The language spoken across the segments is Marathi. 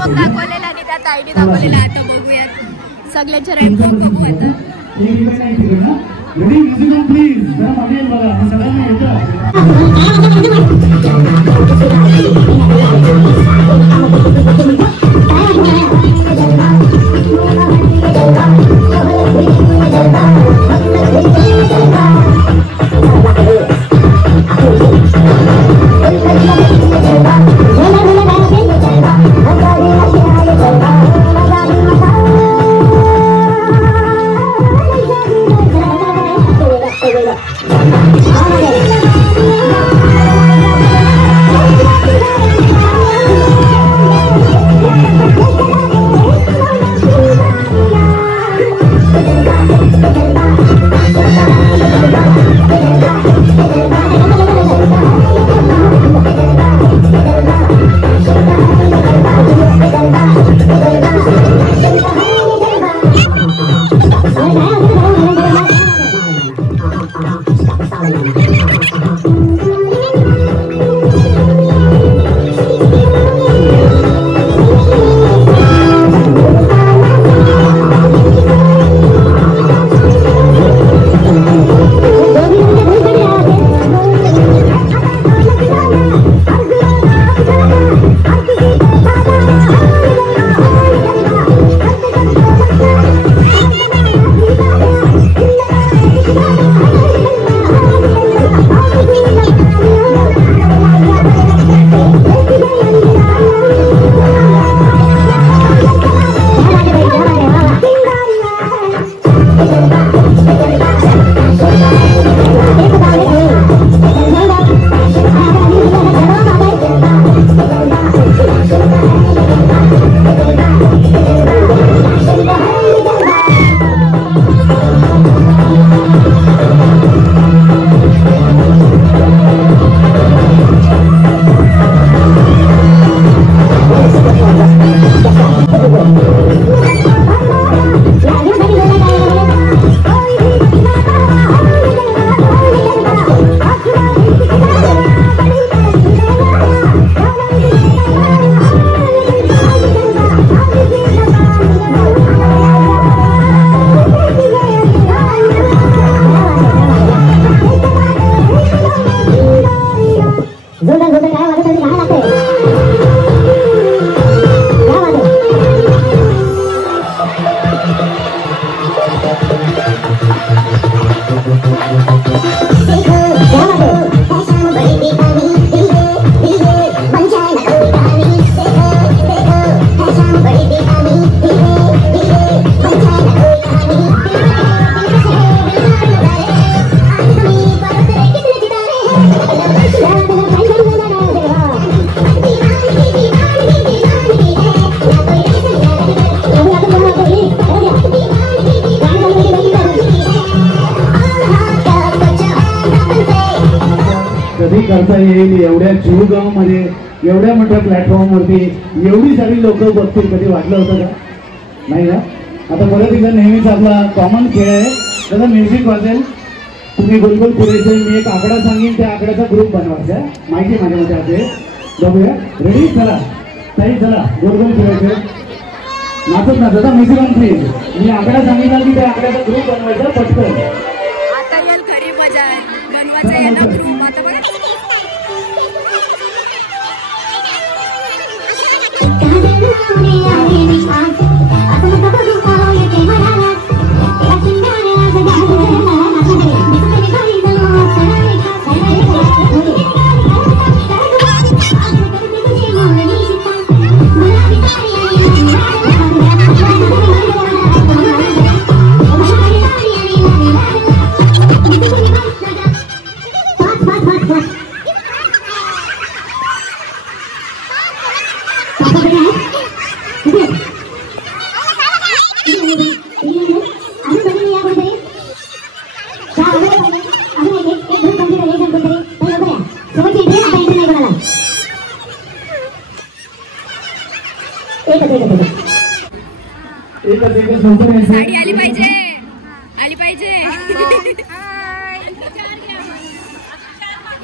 रॅम्प दाखवलेला आणि त्या ताईने दाखवलेला. आता बघूयात सगळ्यांच्या रॅम्प बघू आता. कधी करता येईल एवढ्या जीवगाव मध्ये एवढ्या मोठ्या प्लॅटफॉर्म वरती एवढी सारी लोक बघतील, कधी वाटलं होतं का? नाही ना. आता परत एकदा नेहमीच आपला कॉमन खेळ आहे, त्याचा म्युझिक वाजेल, तुम्ही गोलगोल फिरायचे, मी एक आकडा सांगेन, त्या आकड्याचा ग्रुप बनवायचा आहे, माहिती माझ्यामध्ये असेल. बघूया, रेडी? चला ताई, चला गोलगोल फिरायचे, नाचत नाचत म्युझिक ऑन प्लीज. मी आकडा सांगितला की त्या आकड्याचा ग्रुप बनवायचा पटकन. आता येईल खरी मजा बनवायचा याला ग्रुप. आता बघा साडी आली पाहिजे, आली पाहिजे.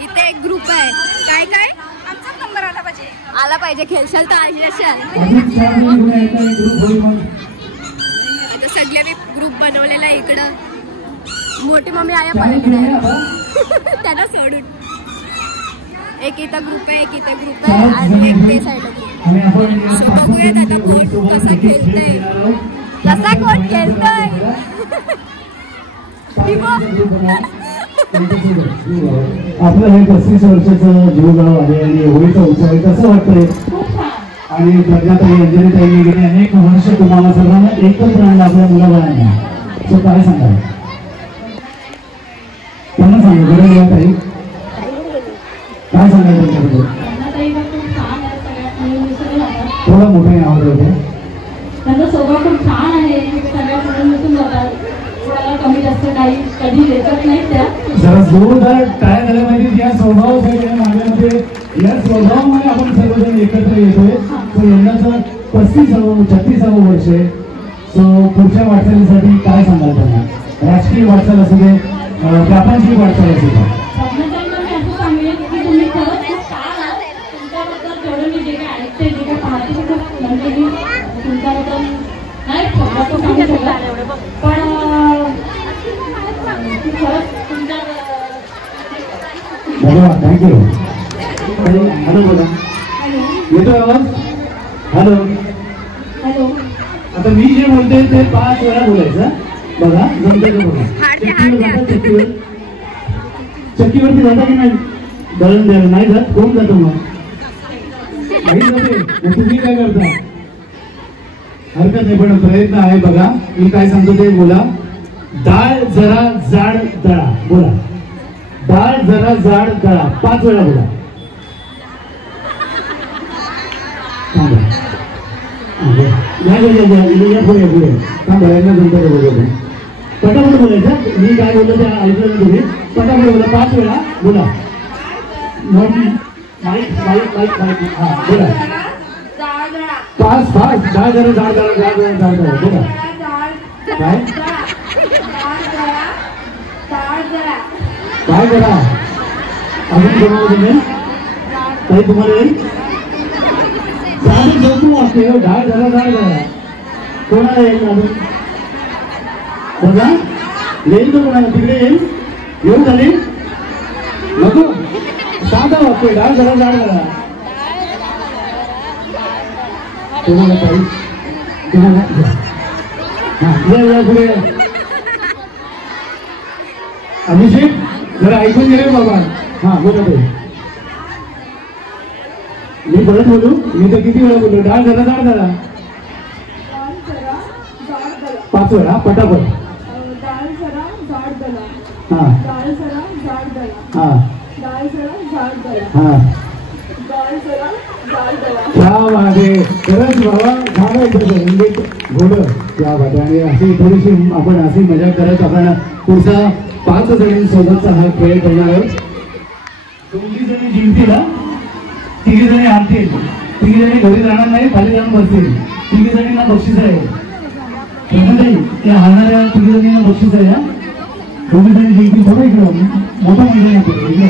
इथे एक ग्रुप आहे, काय काय आमचा नंबर आला पाहिजे. आला पाहिजे, खेळशाल तर आशाल. अजून 4 जणी पुढे येत आहे, ग्रुप होईल मग. आता सगळे मी ग्रुप बनवलेला आहे इकडं. मोठी मम्मी आया पलीकडे त्यांना सोडून. एक इथं ग्रुप आहे, एक इथं ग्रुप आहे आणि एक ते साईड ग्रुप. सो बघूयात आता कोण कसा खेळतंय, कसा कोण खेळतोय. आपलं हे 35 वर्षाचं जीवगाव आहे आणि होळीचा उत्सव आहे, कसं वाटतंय? आणि प्रज्ञाताई अंजलीताईंनी गेली अनेक वर्ष तुम्हाला सर्वांना एकत्र आणलं आपल्या मुलाबाळांना. सो काय सांगाल? त्यांना सांगा बरं ताई, काय सांगायचं त्यांच्याबद्दल? थोडा मोठा आवाज होते. त्यांचा स्वभाव खूप छान आहे, सगळ्या मिळून मिसळून जातात, कोणाला कमी जास्त काही कधी लेखत नाही त्या. जरा जोरदार टाळ्या झाल्या पाहिजे या स्वभावासाठी आणि माझ्यामध्ये या स्वभावामुळे आपण सर्वजण एकत्र येतोय. सो यंदाचं 36वं वर्ष आहे. सो पुढच्या वाटचालीसाठी काय सांगाल त्यांना? राजकीय वाटचाल असू दे, प्रापंचिक वाटचाल असू दे. प्रज्ञाताईंना मी असं सांगेन की तुम्ही खरंच खूप छान आहात. तुमच्याबद्दल जेवढं मी जे काही ऐकते, जे काही पाहते, ते खूप म्हणजे मी तुमच्याबद्दल नाही शब्दात सांगू शकत, पण खरंच तुमच्या. धन्यवाद, थँक्यू. हॅलो बोला, येतोय आवाज? Hello hello. आता मी जे बोलते ते 5 वेळा बोलायचं बघा, जमतंय का बघा. चक्कीवरती जाता की नाही? दळण द्यायला नाही जात? कोण जातो मग? आई जाते. मग तुम्ही काय करता? हरकत नाही, पण प्रयत्न आहे बघा. मी काय सांगतो ते बोला. डाळ जरा जाड दळा, बोला. डाळ जरा जाड दळा, 5 वेळा बोला. पुढे थांबा, यांना जमतं का बघा. पटापट बोलायचं. मी काय बोलतो ते ऐकलं ना तुम्ही? पटापट बोला, 5 वेळा बोला. हा बोला. 5 डाळ जरा जाड दळा बोला. काय काय करा अजून कोणाला जमेल? काही तुम्हाला येईल? साधं जमू असते. डाळ जरा कोणाला येईल अजून? बघा, येईल तर कोणाला? तिकडे येईल? येऊ झाली नको. साधा वाटतोय, डाळ जरा जाड. तुम्हाला काही तुम्हाला हा या पुढे. अभिषेक जरा ऐकून गेले बाबा. हा बोला ताई. मी परत बोलू? मी तर किती वेळा बोललो? डाळ जरा जाड झाला. 5 वेळा पटापट. हा हा हा. क्या बात आहे, खरंच बाबा सांगायचं घोडं. क्या बात आहे. आणि अशी थोडीशी आपण अशी मजा करत आपण पुढचा 5 जणींसोबतचा हा खेळ करणार आहोत. 2 जणी जिंकतील, 3 जणी हारतील. 3 जणी घरी जाणार नाही, खाली जाऊन बसतील. 3 जणींना बक्षीस आहे. त्या हारणाऱ्या 3 जणींना बक्षीस आहे. 2 जणी जिंकतील. थोडं इकडं मोठं मैदान आहे इकडे.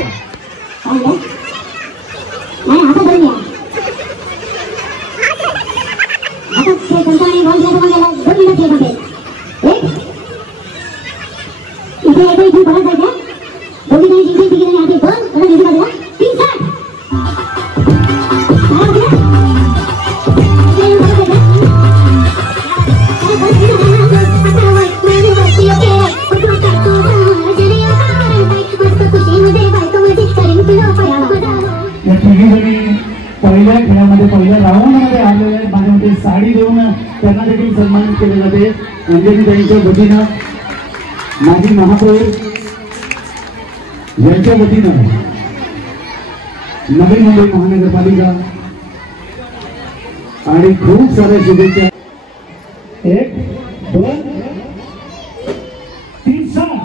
पहिल्या खेळामध्ये पहिल्या राऊंडमध्ये आलेले माझ्यामध्ये साडी देऊन त्यांना देखील सन्मानित केले जाते. अंजलीताईंच्या वतीनं, माजी महापौर यांच्या वतीनं, नवी मुंबई महानगरपालिका आणि खूप साऱ्या शुभेच्छा. 1 2 3 4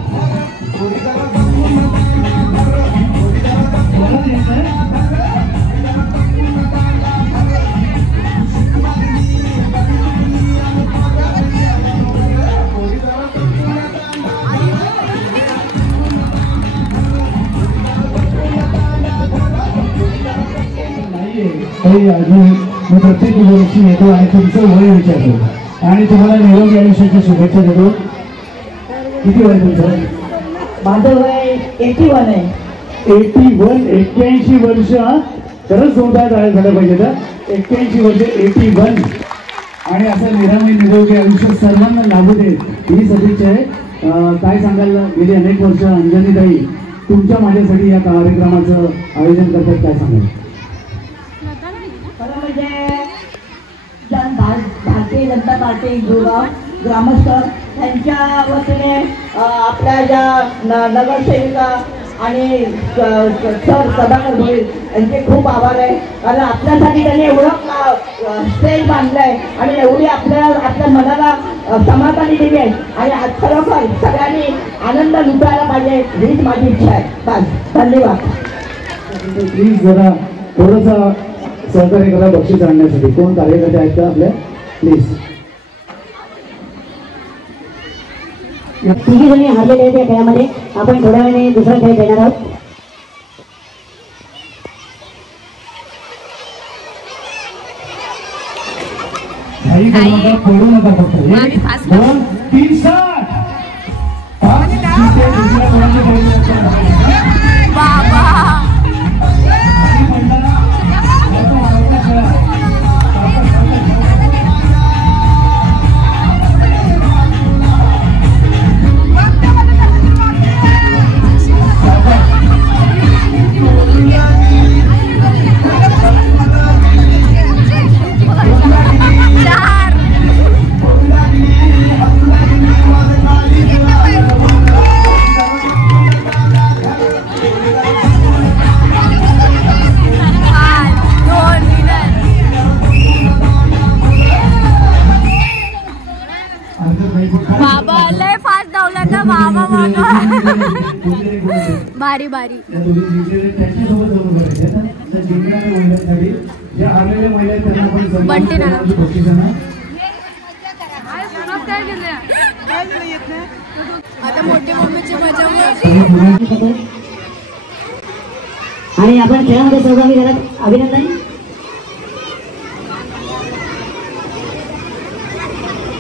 नाहीये. काही अजून मी प्रत्येक वर्षी येतो आणि तुमचं वय विचारतो आणि तुम्हाला निरोगी आयुष्याच्या शुभेच्छा देतो. किती वय तुमचं? माझं वय 81 आहे. 81 वर्ष. खरंच जोरदार टाळ्या झालं पाहिजे तर. 81 वर्ष 81 आणि असं निरामय निरोगी आयुष्य सर्वांना लाभू दे ही सदिच्छा आहे. काय सांगाल, गेली अनेक वर्ष अंजनीताई तुमच्या माझ्यासाठी या कार्यक्रमाचं आयोजन करतात, काय सांगाल? खरं म्हणजे भारतीय जनता पार्टी गुरगाव ग्रामस्थ यांच्या वतीने आपल्या ज्या नगरसेविका आणि सर सदाकर भोईर यांचे खूप आभार आहे. कारण आपल्यासाठी त्यांनी एवढं स्टेज बांधलंय आणि एवढी आपल्या मनाला समाधानी दिली आहे आणि खरोखर सगळ्यांनी आनंद लुटायला पाहिजे हीच माझी इच्छा आहे. बस, धन्यवाद. प्लीज जरा थोडंसं सहकार्य करा बक्षीस आणण्यासाठी. कोण कार्यकर्ते आहेत का आपल्या? प्लीज. तिघी जणी हरलेले आहेत या खेळामध्ये. आपण थोड्या वेळाने दुसरा खेळ खेळणार आहोत. पडू नका फक्त. 1 2 3 start. बाबा बाबा लय फास्ट धावला ना बाबा. बारी बारी. बंटी ना आता मोठी मम्मीची मजा. आणि आपण खेळामध्ये सहभागी झालात, अभिनंदन.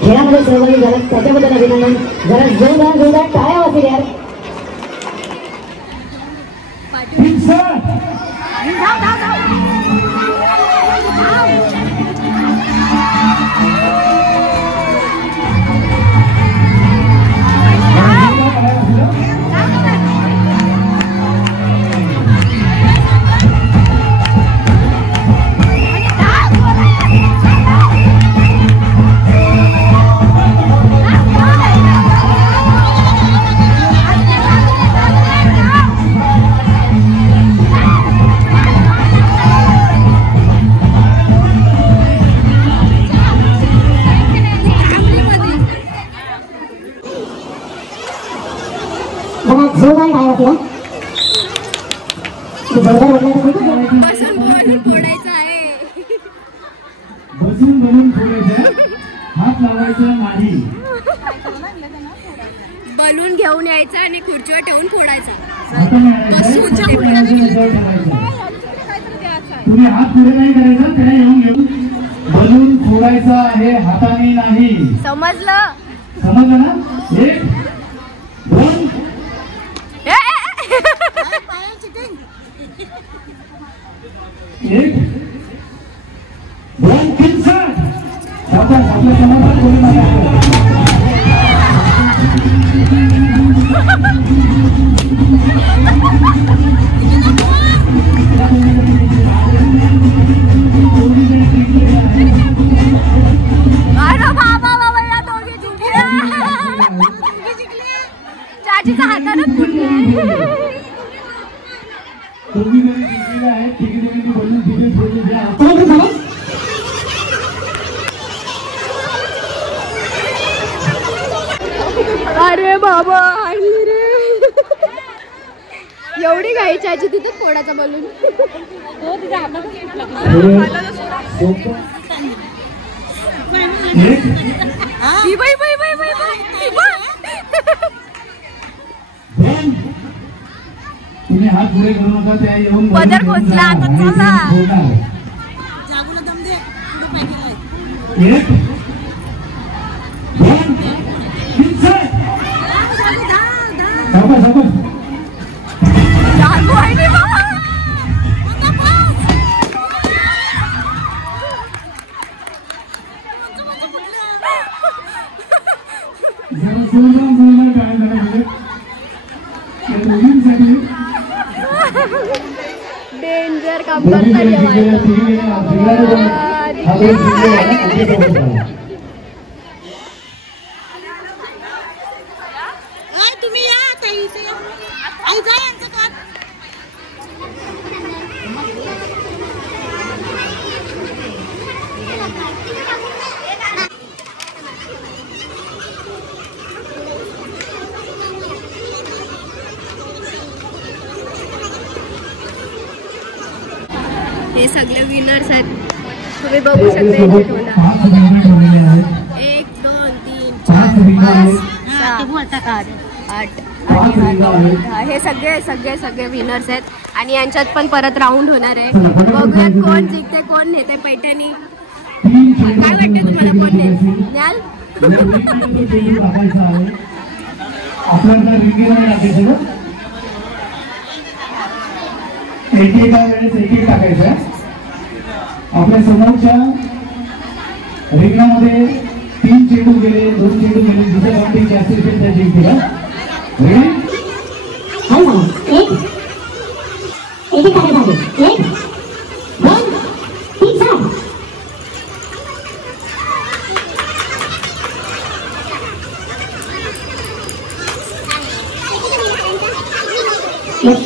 खेळामध्ये सहभागी झालात त्याच्याबद्दल अभिनंदन. जरा जोरदार टाळ्या वाजतील यार. बसून बनवून फोडायचं, हात लावायचा नाही. बलून घेऊन यायचा आणि खुर्चीवर ठेवून फोडायचा. तुम्ही हात पुढे नाही करायचा, त्याला येऊन घेऊन बलून फोडायचा आहे, हाताने नाही. समजलं? समजलं ना? 1 2 1 2 3 start. आपल्या समोर कोणी नाही. चाचीच्या हातानं फुटले. अरे बाबा आणली रे. एवढी घाई चाची तिथे फोडाचा बलून. तुम्ही हात पुढे करू नका, त्या येऊन पदर पोचला आता. चला एक दोन तीन चार डेंजर काम करता तुम्ही या आता इथे आई जा यांचं काम हे सगळे विनर्स आहेत तुम्ही बघू शकता इथे टोला 1 2 3 4 5 6 7 8 हे सगळे विनर्स आहेत आणि यांच्यात पण परत राऊंड होणार आहे बघूयात कोण जिंकते कोण नेते पैठणी काय वाटते तुम्हाला कोण न्याल एकेका वेळेस एक टाकायचं आपल्या समोरच्या रिंगणामध्ये 3 चेंडू गेले 2 चेंडू गेले जिथे काउंटिंग जास्त असेल त्या जिंकतील रेडी एक टाकायचं 1 2 3 4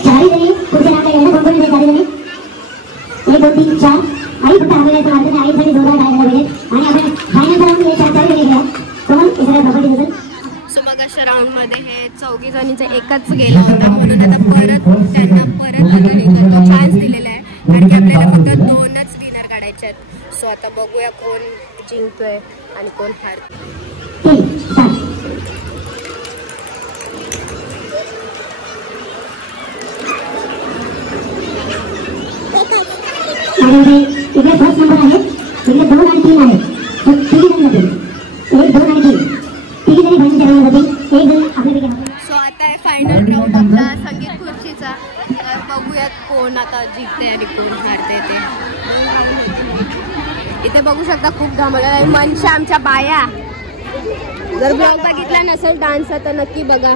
चारी जणी पुढच्या नाट्याला बंबळी दे चारी जणी 1 2 3 4 आणि फक्त आपल्याला मार्ग आहे साठी जोरदार टाळ्या पाहिजे आणि आपण फायनल राऊंड हे चार जणी घ्या कोण इकडे बघा दिसत सो मगाच्या राऊंड मध्ये हे 4 जणींचा एकच गेला होता म्हणून आता परत त्यांना तो चान्स दिलेला आहे कारण की आपल्याला फक्त 2च विनर काढायचे आहेत सो आता बघूया कोण जिंकतोय आणि कोण हारतोय इकडे फर्स्ट नंबर आहे इकडे 2 आणि 3 आहे तर 3 जण जातील 1 2 आणि 3 3 जणी भांडण करायला जातील एक जण आपल्यापैकी सो आता आहे फायनल राऊंड आपला संगीत खुर्चीचा तर बघूयात कोण आता जिंकते आणि कोण हारते ते इथे बघू शकता खूप धमाला आहे मनशा आमच्या बाया जर ब्लॉग बघितला नसेल डान्सचा तर नक्की बघा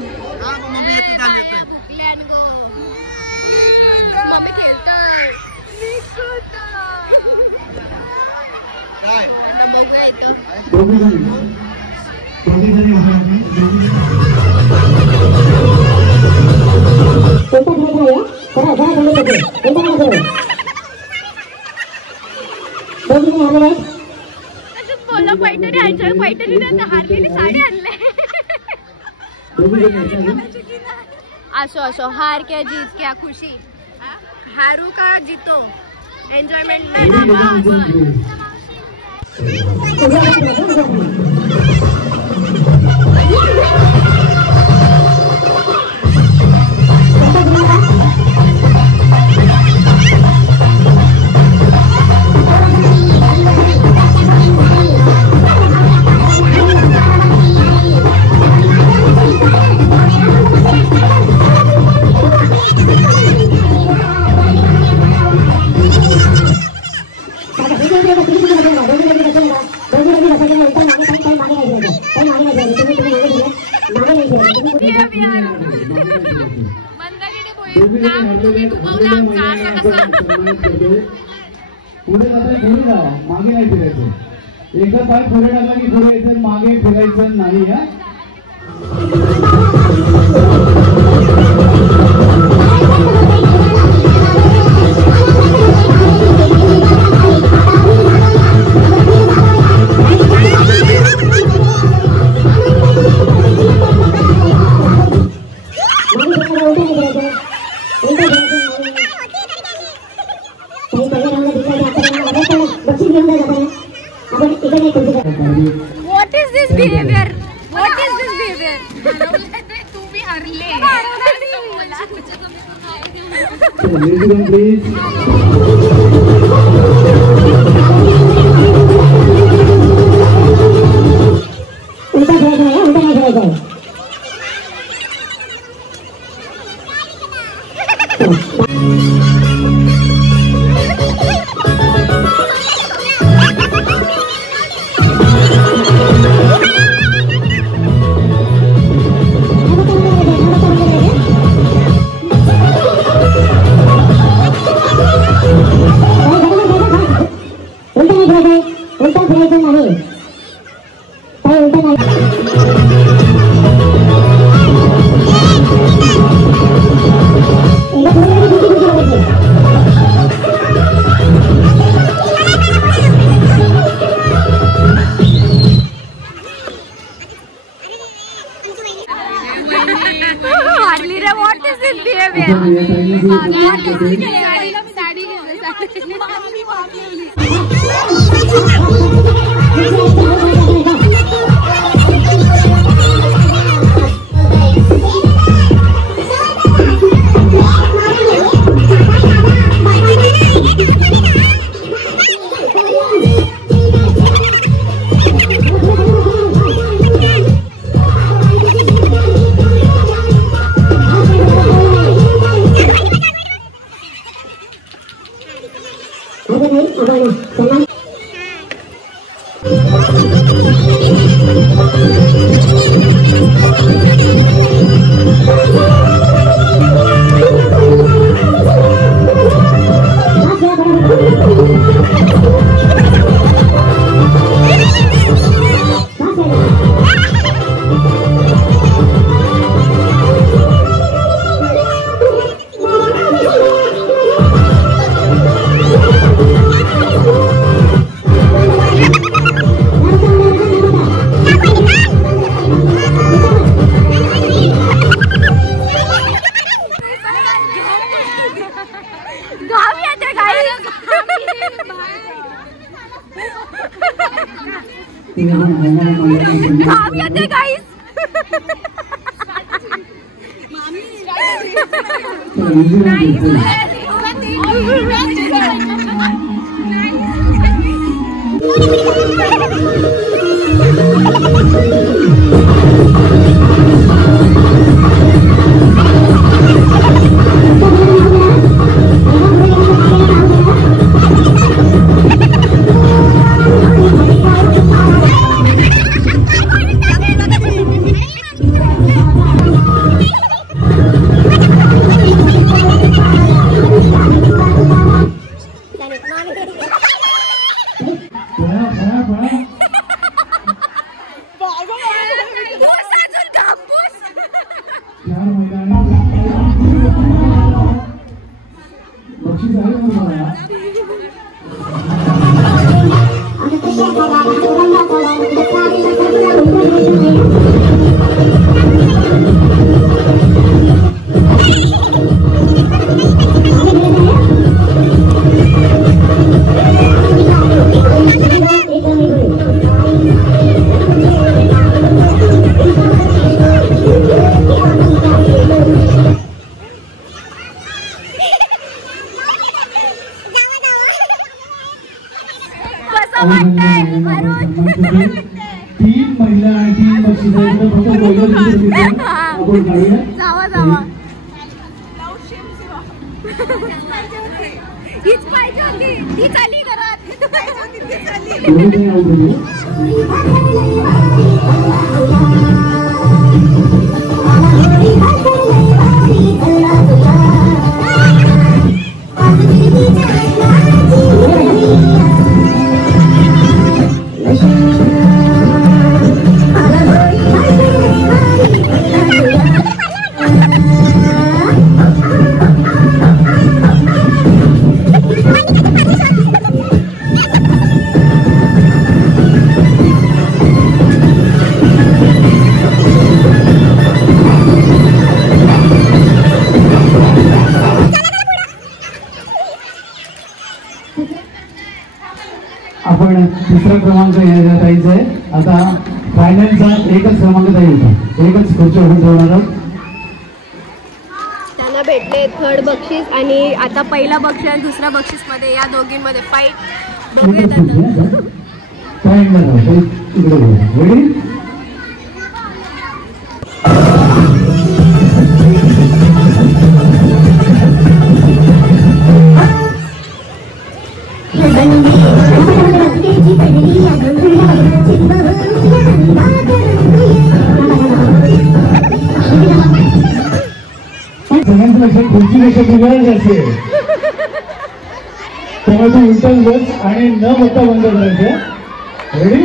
बोला पैठणी आणच्या पैठणी हारलेली साडी आणले असो असो हार क्या जीत क्या खुशी हारू का जीतो एंजॉयमेंट में पुढे मागे नाही फिरायचं एकदा पाय पुढे टाकला की पुढे यायचं मागे फिरायचं नाही हा What is this behavior? What is this behavior? तू भी हरले. Please. तीन महिला आणि 3 बक्षीस हीच पाहिजे होती, ती चालली घरात. आपण तिसरा क्रमांक ताईचा आहे. आता फायनलचा एकच क्रमांक ताई होता, एकच खुर्ची उभी ठेवणार आहोत. त्यांना भेटले 3rd बक्षीस आणि आता पहिला बक्षीस आणि दुसरा बक्षीस मध्ये या दोघींमध्ये फाईट दोघे येतात. सगळ्यांचं लक्षात खुर्चीपेक्षा तुझ्याच जास्त आहे. तेव्हा तू उलटच बस आणि न बघता बंद करायचं. रेडी?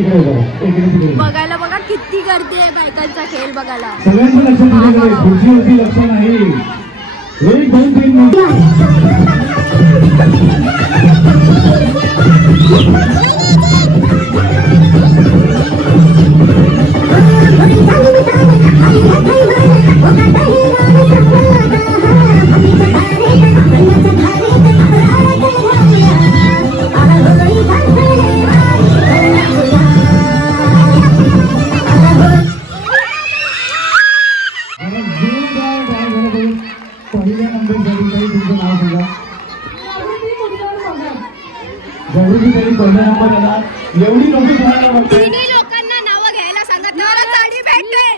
इकडे बघा, इकडे तिकडे बघायला बघा किती गर्दी आहे बायकांचा खेळ बघायला. सगळ्यांचं लक्ष तुझ्याकडे, खुर्चीवरती लक्ष नाही. 1 2 3 पहिल्या नंबरसाठी काही तुमचं नाव सांगा. जागृती तरी पहिला नंबर आला. एवढी लोक तुम्हाला बघते. तिन्ही लोकांना नावं घ्यायला सांगा तर साडी भेटेल.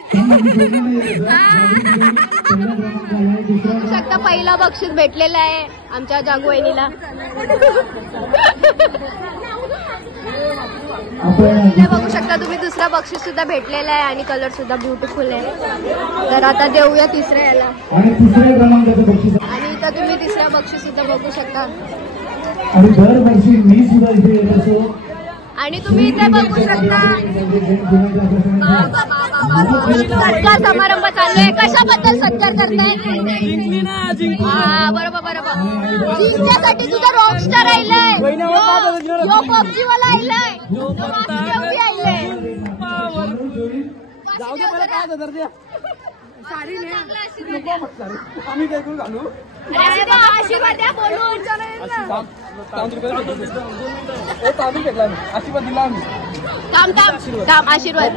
बघू शकता पहिला बक्षीस भेटलेला आहे आमच्या जागू वहिनीला. बघू शकता तुम्ही दुसरा बक्षीस सुद्धा भेटलेला आहे आणि कलर सुद्धा ब्युटिफुल आहे. तर आता देऊया तिसऱ्या याला. आणि तिसऱ्या क्रमांकाचं बक्षीस. आणि इथं तुम्ही तिसरा बक्षीस सुद्धा बघू शकता. आणि दरवर्षी मी सुद्धा इथे येत असतो. आणि तुम्ही इथे बघू शकता सत्कार समारंभ चालू आहे. कशाबद्दल सत्कार करताय? हा बरोबर बरोबर. जिंकण्यासाठी तुझा रॉकस्टार आलाय, यो पबजी वाला आलाय, आशीर्वाद द्या बोलून. काम आशीर्वाद.